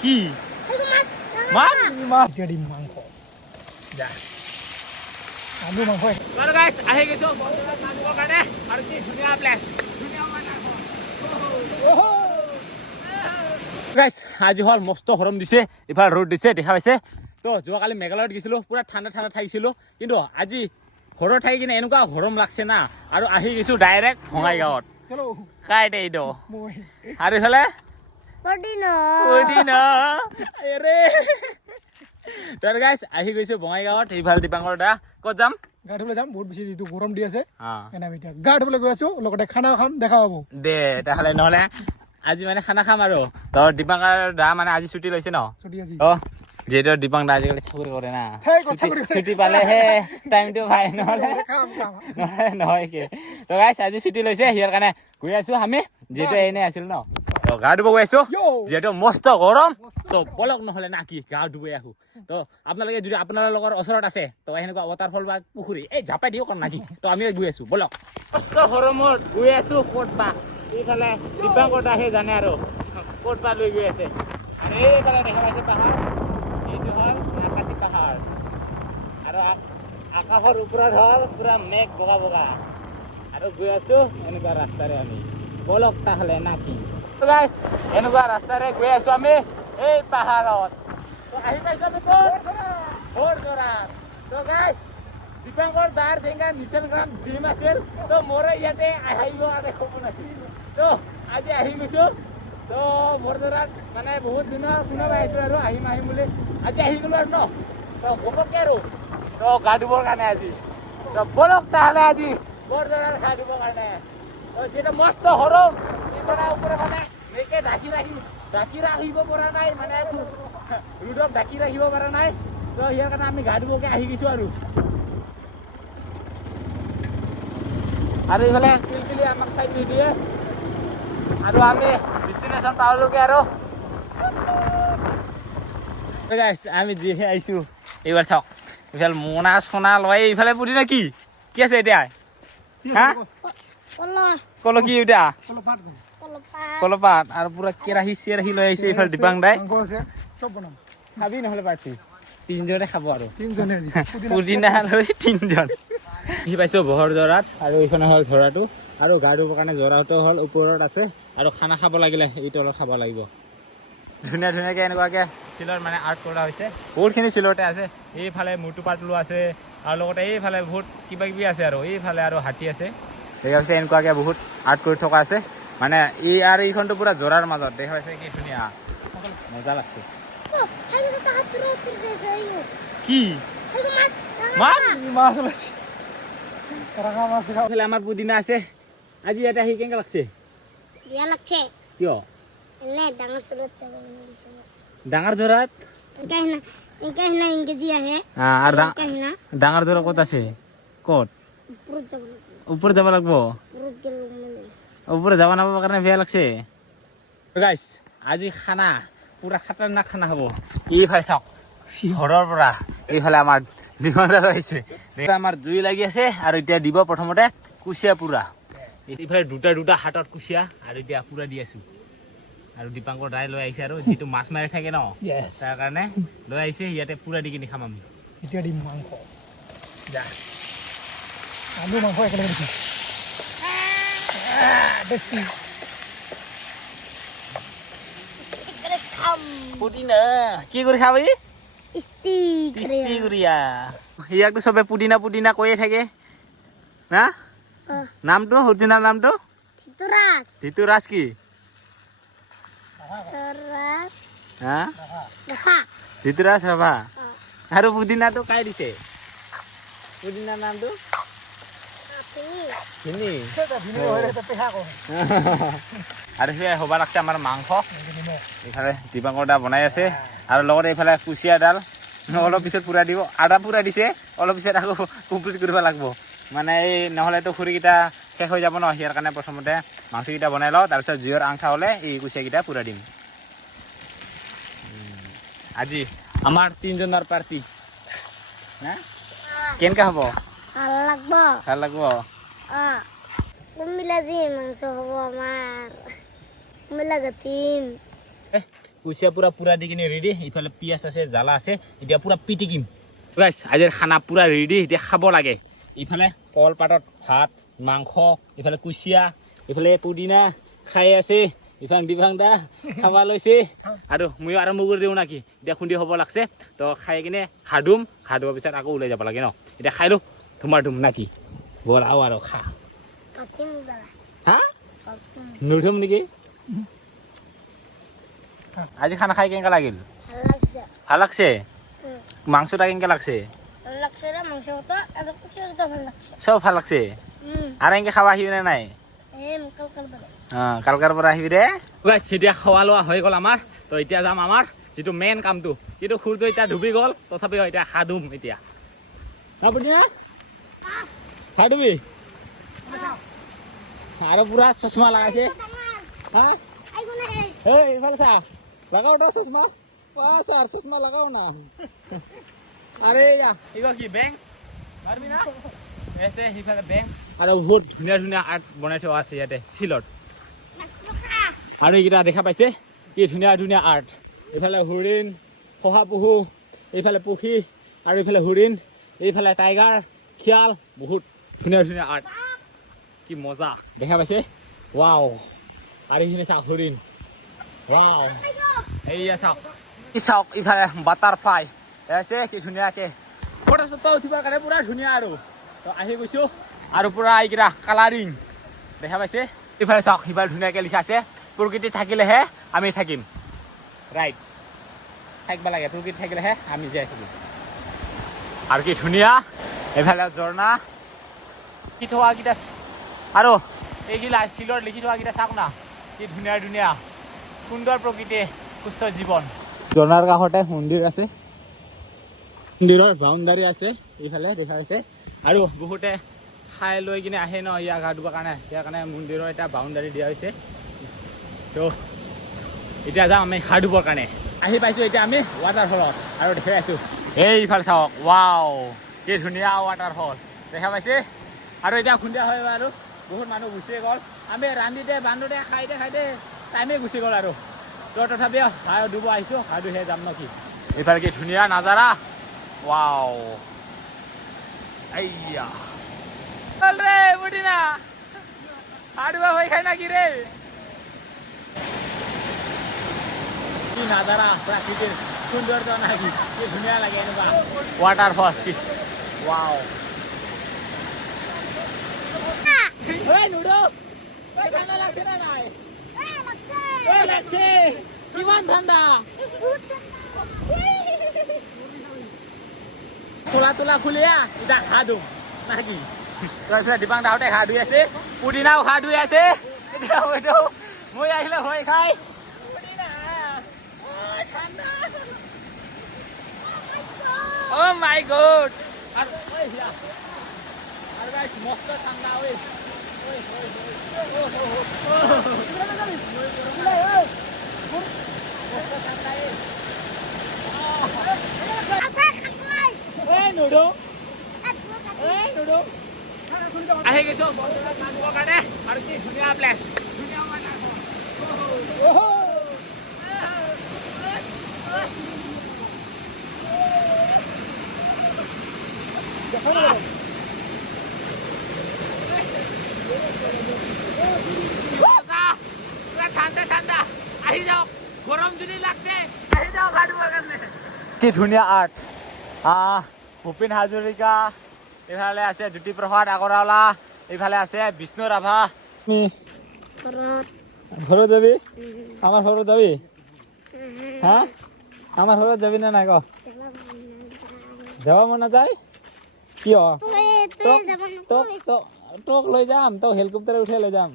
কি মাছ মাছ ডিম মাংস যা আলু মাংস আৰু গাইস আহি গৈছো বজাৰত মাংসৰ কাৰণে আৰু কি ধুনীয়া প্লেচ ধুনীয়া গাইস আজি হল মস্ত গৰম দিছে ইফাল ৰ'দ দিছে দেখা পাইছে তো যোৱাকালি মেঘালয়ত গৈছিলোঁ পুৰা ঠাণ্ডা ঠাণ্ডা ঠাইছিলোঁ কিন্তু আজি ঘৰত থাকি কিনে এনেকুৱা গৰম লাগছে না আৰু আহি গৈছোঁ ডাইৰেক্ট বঙাইগাঁৱত চলো কাই দে এইটো আৰু ইফালে तर गाइस আহি গৈছো বঙাইগাঁৱত এইফাল দীপাংকৰ দা ক'ত যাম গা ধুবলৈ যাম বহুত বেছি যিটো গৰম দি আছে এনে আমি এতিয়া গা ধুবলৈ গৈ আছো লগতে খানা খাম দেখা পাব দে তাহলে নহলে আজি মানে খানা খাম আৰু তো দীপাংকৰ দা মানে আজি ছুটি লৈছে ন ছুটি আজি যেটো দীপাং দা আজিকালি চাকৰি কৰে না ছুটি পালে হে টাইমটো পাই নহলে নহয় কি তো গাইস আজি ছুটি লৈছে হিয়াৰ কাৰণে গৈ আছো আমি যেটো এনে আছিল ন তো গা ধুব গৈ আছো যেটো মস্ত গৰম তো বলক নহলে না কি গা ধুবই আহো তো আপোনালোকে যদি আপোনালোকৰ ওচৰত আছে তো এনেকুৱা ৱাটাৰফল বা পুখুৰী এই ঝাপাই দিও কোন নাকি তো আমি গৈ আছো বলক মস্ত গৰমত গৈ আছো ক'ত বা এইফালে দীপাংকৰ দাহে জানে আৰু ক'ত বা লৈ গৈ আছে আৰু এইফালে দেখা পাইছে পাহাৰ এইটো হল আকাশী পাহাৰ আৰু আকাশৰ ওপৰত হল পুৰা মেঘ বগা বগা আৰু গৈ আছো এনেকুৱা ৰাস্তাৰে আমি বলক তাহলে নাকি গাইস এনেকুৱা ৰাস্তাৰে গৈ আছো আমি এই পাহাৰত তো আহি পাইছো আমি বৰদৰা তো গাইস দীপাংকৰ দাৰ যেনেকা মিছল গ্ৰাম ড্ৰিম আছিল তো মোৰে ইয়াতে আহিব আৰু সপোন আছিল তো আজি আহি গৈছো তো বৰদৰাত মানে বহুত দিনৰ শুনা পাইছো আৰু আহিম বুলি আজি আহি গলো আৰু ন তো ঘপককে আৰু তো গা ধুবৰ কাৰণে আজি তো বলক তাহলে আজি বৰদৰাৰ গা ধুবৰ কাৰণে তো যেটা মস্ত গৰম সিফালে ওপৰে ফালে মেকে ঢাকি ৰাখিব পৰা নাই মানে ৰ'দত ঢাকি ৰাখিব পৰা নাই তো ইয়াৰ কাৰণে আমি গা ধুবকে আহি গৈছো আৰু এইফালে পিলপিলি আমাক চাইড নিদিয়ে আৰু আমি ডেষ্টিনেশ্যন পাওঁলোকে আৰু আমি যিহে আহিছোঁ এইবাৰ চাওক এইফালে মোনা চোনা লৈ এইফালে পুৰি নে কি আছে এতিয়া হা কল কি এতিয়া কলপাত আৰু পুৰা কেৰাহী চেৰাহী লৈ আহিছে এইফালে দীপাং দাই খাবি নহ'লে পাৰ্টি তিনিজনে খাব আৰু পুদিনা লৈ তিনিজন আহি পাইছোঁ বৰদৰাত আৰু এইখনে হ'ল ঝৰাটো আৰু গা ধুবৰ কাৰণে ঝৰাটো হ'ল ওপৰত আছে আৰু খানা খাব লাগিলে এই তলত খাব লাগিব ধুনীয়া ধুনীয়াকৈ এনেকুৱাকৈ শিলৰ মানে আৰ্ট কৰা হৈছে বহুতখিনি শিলতে আছে এইফালে মূৰ্তি পাতলো আছে আৰু লগতে এইফালে বহুত কিবা কিবি আছে আৰু এইফালে আৰু হাতী আছে দেখা পাইছে এনেকুৱাকৈ বহুত আৰ্ট কৰি থকা আছে মানে এই আৰু এইখনটো পুৰা ঝৰাৰ মাজত দেখা পাইছে কি ধুনীয়া মজা লাগছে কি মাছ ওলাইছে আমাৰ পুদিনা আছে আজি ইয়াতে আহি কেনেকৈ লাগছে কিয় ডাঙৰ ঝৰাত ডাঙৰ ঝৰা ক'ত আছে ক'ত ওপৰত যাব লাগিব ওপৰত যাব নাপাবৰ কাৰণে বেয়া লাগছে গাইছ আজি খানা পুৰা খাতাৰনাক খানা হ'ব এইফালে চাওক ঘৰৰ পৰা এইফালে আমাৰ ডিমাণ্ডাৰ আহিছে আমাৰ জুই লাগি আছে আৰু এতিয়া দিব প্ৰথমতে কুচিয়া পুৰা এইফালে দুটা হাতত কুচিয়া আৰু এতিয়া পুৰা দি আছো আৰু দীপাংকৰ দাই লৈ আহিছে আৰু যিটো মাছ মাৰি থাকে ন তাৰ কাৰণে লৈ আহিছে ইয়াতে পুৰা দি কিনি খাম আমি এতিয়া দিম মাংস যা আলু মাংস একেলগে দিম টেষ্টি পুদিনা কি কৰি খাবি ইয়াকতো চবে পুদিনা পুদিনা কৈয়ে থাকে না নামটো পুদিনাৰ নামটো ঋতুৰাজ কি ঋতুৰাজ ৰাভা আৰু পুদিনাটো কাই দিছে পুদিনাৰ নামটো আৰু সেয়া হ'ব লাগছে আমাৰ মাংস এইফালে দীপাংকৰ দা বনাই আছে আৰু লগতে এইফালে কুচিয়াডাল অলপ পিছত পুৰা দিব আদা পুৰা দিছে অলপ পিছত আকৌ কমপ্লিট কৰিব লাগিব মানে এই নহ'লেতো খৰিকেইটা শেষ হৈ যাব ন সিয়াৰ কাৰণে প্ৰথমতে মাংসকেইটা বনাই লওঁ তাৰপিছত জুইৰ আংঠা হ'লে এই কুচিয়াকেইটা পুৰা দিম আজি আমাৰ তিনিজনৰ পাৰ্টি না কেনেকৈ হ'ব ভাল লাগিব মিলাজি মাংস হ'ব আমাৰ মিলা গতিম কুচিয়া পুৰা দি কিনে ৰেডি ইফালে পিঁয়াজ আছে জ্বালা আছে এতিয়া পুৰা পিটিকিম গাইছ আজিৰ খানা পুৰা ৰেডি এতিয়া খাব লাগে ইফালে কলপাতত ভাত মাংস ইফালে কুচিয়া ইফালে পুদিনা খাই আছে ইফালে দিবাং দা খাবা লৈছে আৰু মই আৰম্ভ কৰি দিওঁ নাকি এতিয়া খুন্দি হ'ব লাগছে তো খাই কিনে খাদুম খাদোৱাৰ পিছত আকৌ ওলাই যাব লাগে ন এতিয়া খাই লওঁ ধুম নাকি বৰাও আৰু খা হা নুধুম নেকি আজি খানা খাই কেনেকা লাগিল ভাল লাগছে মাংসটা কেনেকা লাগছে সব ভাল লাগছে আৰু এনেকে খাব আহিবি নে নাই কালকাৰ পৰা আহিবি দে এতিয়া খোৱা লোৱা হৈ গ'ল আমাৰ তো এতিয়া যাম আমাৰ যিটো মেইন কামটো কিন্তু সূৰ্য এতিয়া ডুবি গ'ল তথাপিও এতিয়া খাদুম এতিয়া খাদুবি আৰু পুৰা চশমা লগাইছে এইফালে চা লাগাও তো চশমা স্যার চশমা লাগাও না আরে এগো কি বেং মারবি না এসে হিফালে বেং আৰু বহুত ধুনীয়া আৰ্ট বনাই থোৱা আছে ইয়াতে শিলত আৰু এইকেইটা দেখা পাইছে কি ধুনীয়া আৰ্ট এইফালে হৰিণ শহাপহু এইফালে পক্ষী আৰু এইফালে হৰিণ এইফালে টাইগাৰ শিয়াল বহুত ধুনীয়া আৰ্ট কি মজা দেখা পাইছে ৱাও আৰু এইখিনি চা হৰিণ ৱাও এইয়া চাওক ইফালে বাটাৰফ্লাই আছে কি ধুনীয়াকে ফটো চটো উঠিবৰ কাৰণে পুৰা ধুনীয়া আৰু তো আহি গৈছো আৰু পুৰা এইকেইটা কালাৰিং দেখা পাইছে ইফালে চাওক সিফালে ধুনীয়াকে লিখা আছে প্ৰকৃতি থাকিলেহে আমি থাকিম ৰাইট থাকিব লাগে প্ৰকৃতি থাকিলেহে আমি জীয়াই থাকিম আৰু কি ধুনীয়া এইফালে ঝৰ্ণা কি থোৱাকেইটা আৰু এইগিলা শিলৰ লিখি থোৱাকেইটা চাওক না কি ধুনীয়া সুন্দৰ প্ৰকৃতি সুস্থ জীৱন ঝৰ্ণাৰ কাষতে মন্দিৰ আছে মন্দিৰৰ বাউণ্ডাৰী আছে এইফালে দেখা আছে আৰু বহুতে খাই লৈ কিনে আহে ন ইয়াক গা ধুবৰ কাৰণে ইয়াৰ কাৰণে মন্দিৰৰ এটা বাউণ্ডাৰী দিয়া হৈছে তো এতিয়া যাম আমি গা ধুবৰ কাৰণে আহি পাইছোঁ এতিয়া আমি ৱাটাৰফলত আৰু দেখাই আছোঁ এইফালে চাওক ৱাও কি ধুনীয়া ৱাটাৰফল দেখা পাইছে আৰু এতিয়া সন্ধিয়া হয় আৰু বহুত মানুহ গুচি গ'ল আমি ৰান্ধোতে বান্ধোতে খাইতে টাইমে গুচি গ'ল আৰু তো তথাপিও গা ধুব আহিছোঁ গা ধুহে যাম ন কি এইফালে কি ধুনীয়া নাজাৰা ৱাও আইয়া চল ৰে বুঝি না হাড়ুয়া হয়ে খাই নাকি ৰে কি নাজাৰা প্ৰাকৃতিক সৌন্দৰ্য নাকি কি ধুনিয়া লাগে এনেকুৱা ওয়াটারফল ওয়াও ওই নুডো ওই ঠান্ডা লাগছে না নাই লাগছে কিমান ঠান্ডা তোলা খুলিয়া এটা হাদু নাকি দিপাং দাওঁতে গা ধুই আছে পুদিনাও গা ধুই আছে মই আহিলে ভয় খাই Oh my god! আৰু গাইস মস্ত ঠাণ্ডা ঐ আহি গৈছো বন্ধুৰ কাৰণে আৰু কি ধুনীয়া প্লেচ ধুনীয়া ঠাণ্ডা আহি যাওক গৰম যদি লাগছে আহি যাওক গা ধুবৰ কাৰণে কি ধুনীয়া আৰ্ট ভূপেন হাজৰিকা এইফালে আছে জ্যোতিপ্ৰসাদ আগৰৱালা এইফালে আছে বিষ্ণু ৰাভা ঘৰত যাবি আমাৰ ঘৰত যাবি হা আমাৰ ঘৰত যাবি নে নাই ক যাব মন নাযায় কিয় তোক লৈ যাম তোক হেলিকপ্টাৰে উঠাই লৈ যাম